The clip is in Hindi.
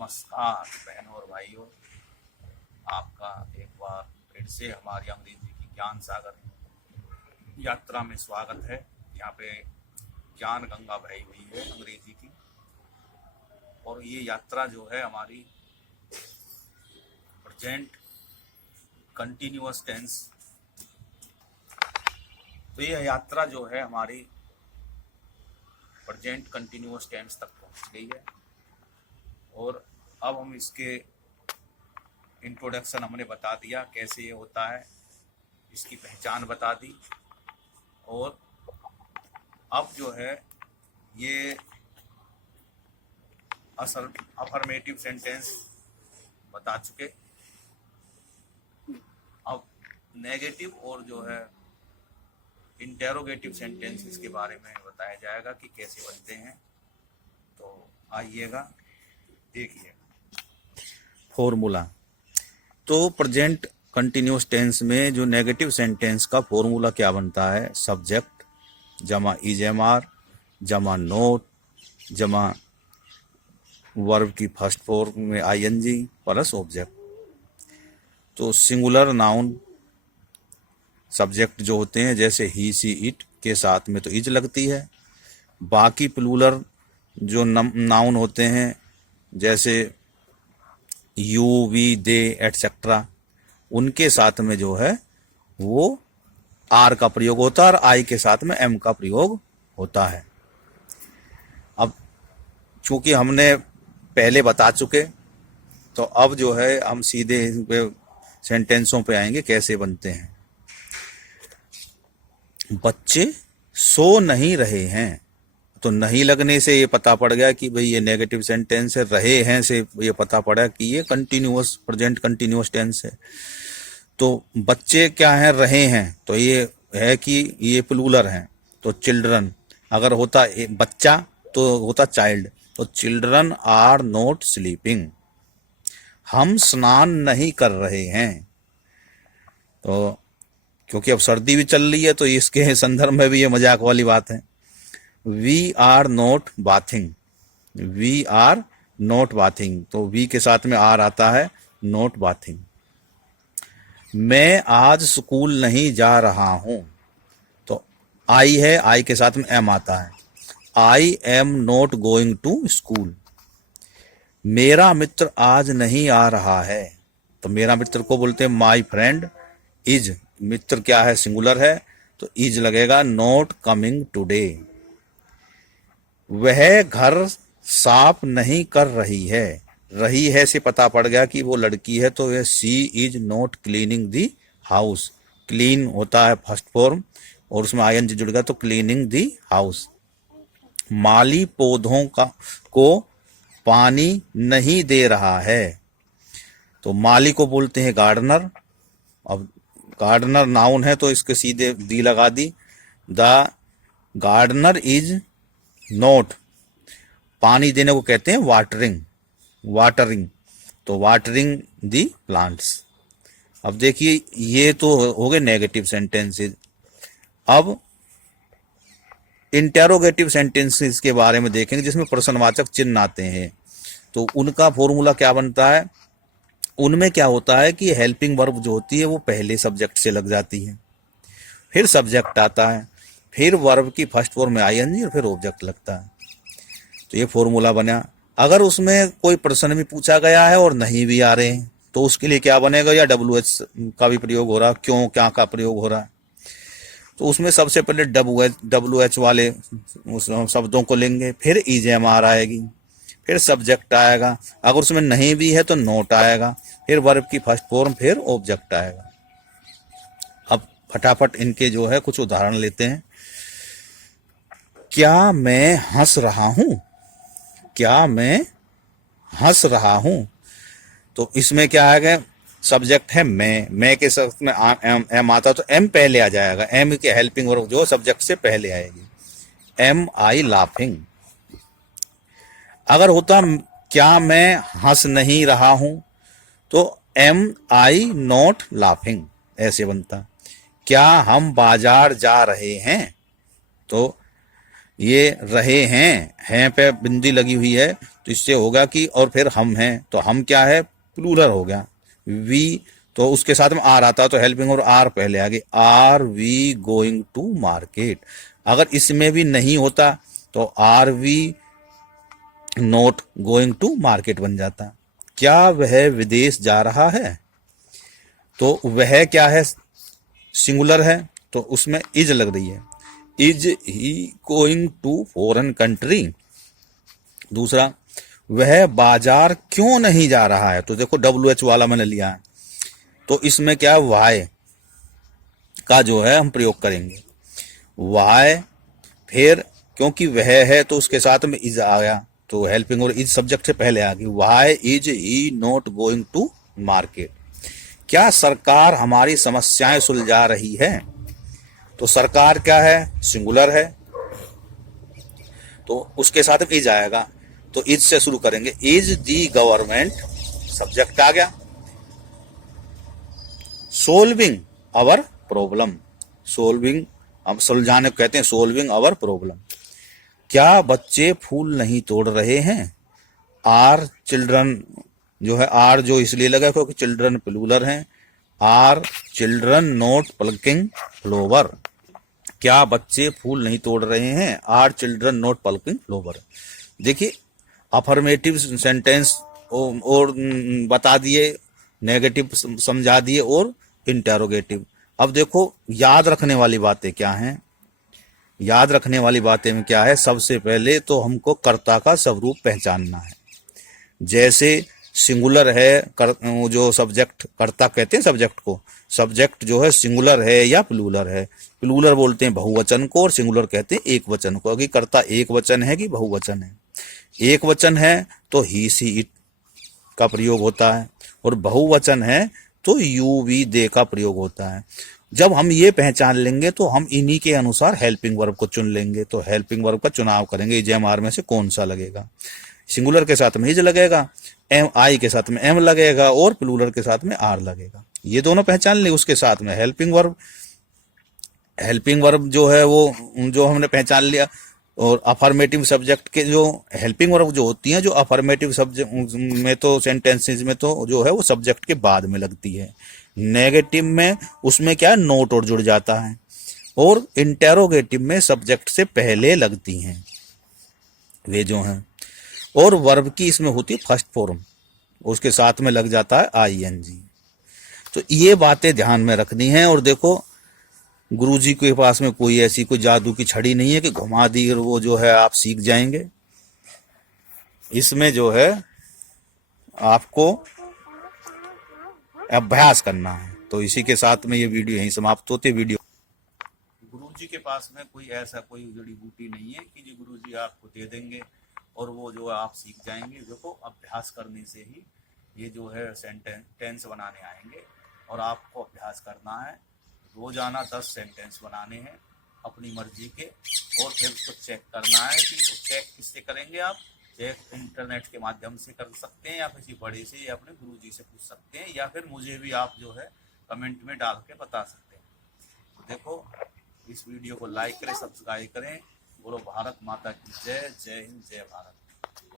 नमस्कार बहनों और भाइयों, आपका एक बार फिर से हमारी अंग्रेजी की ज्ञान सागर यात्रा में स्वागत है। यहाँ पे ज्ञान गंगा बही हुई है अंग्रेजी की, और ये यात्रा जो है हमारी प्रेजेंट कंटिन्यूअस टेंस, तो ये यात्रा जो है हमारी प्रेजेंट कंटिन्यूअस टेंस तक पहुँच गई है। और अब हम इसके इंट्रोडक्शन हमने बता दिया कैसे ये होता है, इसकी पहचान बता दी, और अब जो है ये अफर्मेटिव सेंटेंस बता चुके। अब नेगेटिव और जो है इंटेरोगेटिव सेंटेंसेस के बारे में बताया जाएगा कि कैसे बनते हैं। तो आइएगा देखिए फॉर्मूला। तो प्रेजेंट कंटिन्यूअस टेंस में जो नेगेटिव सेंटेंस का फॉर्मूला क्या बनता है, सब्जेक्ट जमा इज एम आर जमा नोट जमा वर्ब की फर्स्ट फॉर्म में आईएनजी प्लस ऑब्जेक्ट। तो सिंगुलर नाउन सब्जेक्ट जो होते हैं जैसे ही सी इट के साथ में तो इज लगती है। बाकी प्लूरल जो नाउन होते हैं जैसे यू वी दे एटसेट्रा, उनके साथ में जो है वो आर का प्रयोग होता है और आई के साथ में एम का प्रयोग होता है। अब चूंकि हमने पहले बता चुके, तो अब जो है हम सीधे सेंटेंसों पे आएंगे कैसे बनते हैं। बच्चे सो नहीं रहे हैं, तो नहीं लगने से ये पता पड़ गया कि भाई ये नेगेटिव सेंटेंस है। रहे हैं से ये पता पड़ा कि ये कंटिन्यूअस प्रेजेंट कंटिन्यूअस टेंस है। तो बच्चे क्या हैं, रहे हैं, तो ये है कि ये प्लूरल हैं। तो चिल्ड्रन अगर होता बच्चा तो होता चाइल्ड। तो चिल्ड्रन आर नॉट स्लीपिंग। हम स्नान नहीं कर रहे हैं, तो क्योंकि अब सर्दी भी चल रही है तो इसके संदर्भ में भी ये मजाक वाली बात है। We are not bathing, we are not bathing, तो वी के साथ में आर आता है, नॉट बाथिंग। मैं आज स्कूल नहीं जा रहा हूं, तो आई है, आई के साथ में एम आता है, I am not going to school. मेरा मित्र आज नहीं आ रहा है, तो मेरा मित्र को बोलते हैं माई फ्रेंड इज। मित्र क्या है, सिंगुलर है, तो इज लगेगा, नॉट कमिंग टुडे। वह घर साफ नहीं कर रही है, रही है से पता पड़ गया कि वो लड़की है, तो वह she is not cleaning the house. Clean होता है फर्स्ट फॉर्म और उसमें आईएनजी जुड़ गया, तो क्लीनिंग दी हाउस। माली पौधों को पानी नहीं दे रहा है, तो माली को बोलते हैं गार्डनर। अब गार्डनर नाउन है तो इसके सीधे दी लगा दी। द गार्डनर इज नोट, पानी देने को कहते हैं वाटरिंग, वाटरिंग, तो वाटरिंग दी प्लांट्स। अब देखिए ये तो हो गए नेगेटिव सेंटेंसेस। अब इंटेरोगेटिव सेंटेंसेस के बारे में देखेंगे जिसमें प्रश्नवाचक चिन्ह आते हैं। तो उनका फॉर्मूला क्या बनता है, उनमें क्या होता है कि हेल्पिंग वर्ब जो होती है वो पहले सब्जेक्ट से लग जाती है, फिर सब्जेक्ट आता है, फिर वर्ब की फर्स्ट फॉर्म में आईएनजी और फिर ऑब्जेक्ट लगता है। तो ये फॉर्मूला बना। अगर उसमें कोई प्रश्न भी पूछा गया है और नहीं भी आ रहे हैं तो उसके लिए क्या बनेगा, या WH का भी प्रयोग हो रहा है, क्यों क्या का प्रयोग हो रहा है, तो उसमें सबसे पहले WH वाले शब्दों को लेंगे, फिर EJMR आएगी, फिर सब्जेक्ट आएगा। अगर उसमें नहीं भी है तो नोट आएगा, फिर वर्ब की फर्स्ट फॉर्म, फिर ऑब्जेक्ट आएगा। अब फटाफट इनके जो है कुछ उदाहरण लेते हैं। क्या मैं हंस रहा हूं, क्या मैं हंस रहा हूं, तो इसमें क्या है, सब्जेक्ट है मैं के साथ में एम आता तो एम पहले आ जाएगा, एम के हेल्पिंग वर्ब जो सब्जेक्ट से पहले आएगी, एम आई लाफिंग। अगर होता क्या मैं हंस नहीं रहा हूं, तो एम आई नॉट लाफिंग ऐसे बनता। क्या हम बाजार जा रहे हैं, तो ये रहे हैं पे बिंदी लगी हुई है, तो इससे होगा कि और फिर हम हैं, तो हम क्या है, प्लूरल हो गया। वी, तो उसके साथ में आर आता, तो हेल्पिंग और आर पहले आ गई, are we going to market. अगर इसमें भी नहीं होता तो are we not going to market बन जाता। क्या वह विदेश जा रहा है, तो वह क्या है, सिंगुलर है, तो उसमें इज लग रही है, is he going to foreign country. दूसरा, वह बाजार क्यों नहीं जा रहा है, तो देखो डब्ल्यू एच वाला मैंने लिया है, तो इसमें क्या है, वाई का जो है हम प्रयोग करेंगे, वाई। फिर क्योंकि वह है तो उसके साथ में इज आ गया, तो हेल्पिंग और इज सब्जेक्ट से पहले आ गई, why is he not going to market. क्या सरकार हमारी समस्याएं सुलझा रही है, तो सरकार क्या है, सिंगुलर है, तो उसके साथ में इज आएगा, तो इज से शुरू करेंगे, इज दी गवर्नमेंट, सब्जेक्ट आ गया, सोल्विंग अवर प्रॉब्लम, सोल्विंग हम सुलझाने को कहते हैं, सोल्विंग अवर प्रॉब्लम। क्या बच्चे फूल नहीं तोड़ रहे हैं, आर चिल्ड्रन जो है, आर जो इसलिए लगा क्योंकि चिल्ड्रन प्लूरल हैं, are children not plucking flower. क्या बच्चे फूल नहीं तोड़ रहे हैं, are children not plucking flower. देखिए अफर्मेटिव सेंटेंस और बता दिए, नेगेटिव समझा दिए और इंटेरोगेटिव। अब देखो याद रखने वाली बातें क्या हैं, याद रखने वाली बातें में क्या है, सबसे पहले तो हमको कर्ता का स्वरूप पहचानना है। जैसे सिंगुलर है, जो सब्जेक्ट, कर्ता कहते हैं सब्जेक्ट को, सब्जेक्ट जो है सिंगुलर है या प्लूरल है। प्लूरल बोलते हैं बहुवचन को और सिंगुलर कहते हैं एक वचन को। अगर कर्ता एक वचन है कि बहुवचन है, एक वचन है तो ही सी इट का प्रयोग होता है, और बहुवचन है तो यू वी दे का प्रयोग होता है। जब हम ये पहचान लेंगे तो हम इन्हीं के अनुसार हेल्पिंग वर्ब को चुन लेंगे, तो हेल्पिंग वर्ब का चुनाव करेंगे, जेएमआर में से कौन सा लगेगा। सिंगुलर के साथ में इज लगेगा, एम आई के साथ में एम लगेगा, और प्लूरल के साथ में आर लगेगा। ये दोनों पहचान ले, उसके साथ में हेल्पिंग वर्ब, हेल्पिंग वर्ब जो है वो जो हमने पहचान लिया। और अफर्मेटिव सब्जेक्ट के जो हेल्पिंग वर्ब जो होती हैं, जो अफर्मेटिव सब्जेक्ट में तो सेंटेंसेस में तो जो है वो सब्जेक्ट के बाद में लगती है, नेगेटिव में उसमें क्या है, नोट और जुड़ जाता है, और इंटेरोगेटिव में सब्जेक्ट से पहले लगती हैं वे जो हैं। और वर्ब की इसमें होती है फर्स्ट फॉर्म, उसके साथ में लग जाता है आईएनजी। तो ये बातें ध्यान में रखनी है। और देखो गुरुजी के पास में कोई ऐसी कोई जादू की छड़ी नहीं है कि घुमा दी और वो जो है आप सीख जाएंगे। इसमें जो है आपको अभ्यास करना है। तो इसी के साथ में ये वीडियो यहीं समाप्त होती है। वीडियो गुरुजी के पास में कोई ऐसा कोई जड़ी बूटी नहीं है कि जो गुरुजी आपको दे देंगे और वो जो आप सीख जाएंगे। देखो अभ्यास करने से ही ये जो है सेंटेंस टेंस बनाने आएंगे, और आपको अभ्यास करना है। रोजाना 10 सेंटेंस बनाने हैं अपनी मर्जी के, और फिर उसको चेक करना है कि चेक किससे करेंगे आप, चेक इंटरनेट के माध्यम से कर सकते हैं, या किसी बड़े से या अपने गुरुजी से पूछ सकते हैं, या फिर मुझे भी आप जो है कमेंट में डाल के बता सकते हैं। तो देखो इस वीडियो को लाइक करें, सब्सक्राइब करें। बोलो भारत माता की जय। जय हिंद, जय भारत।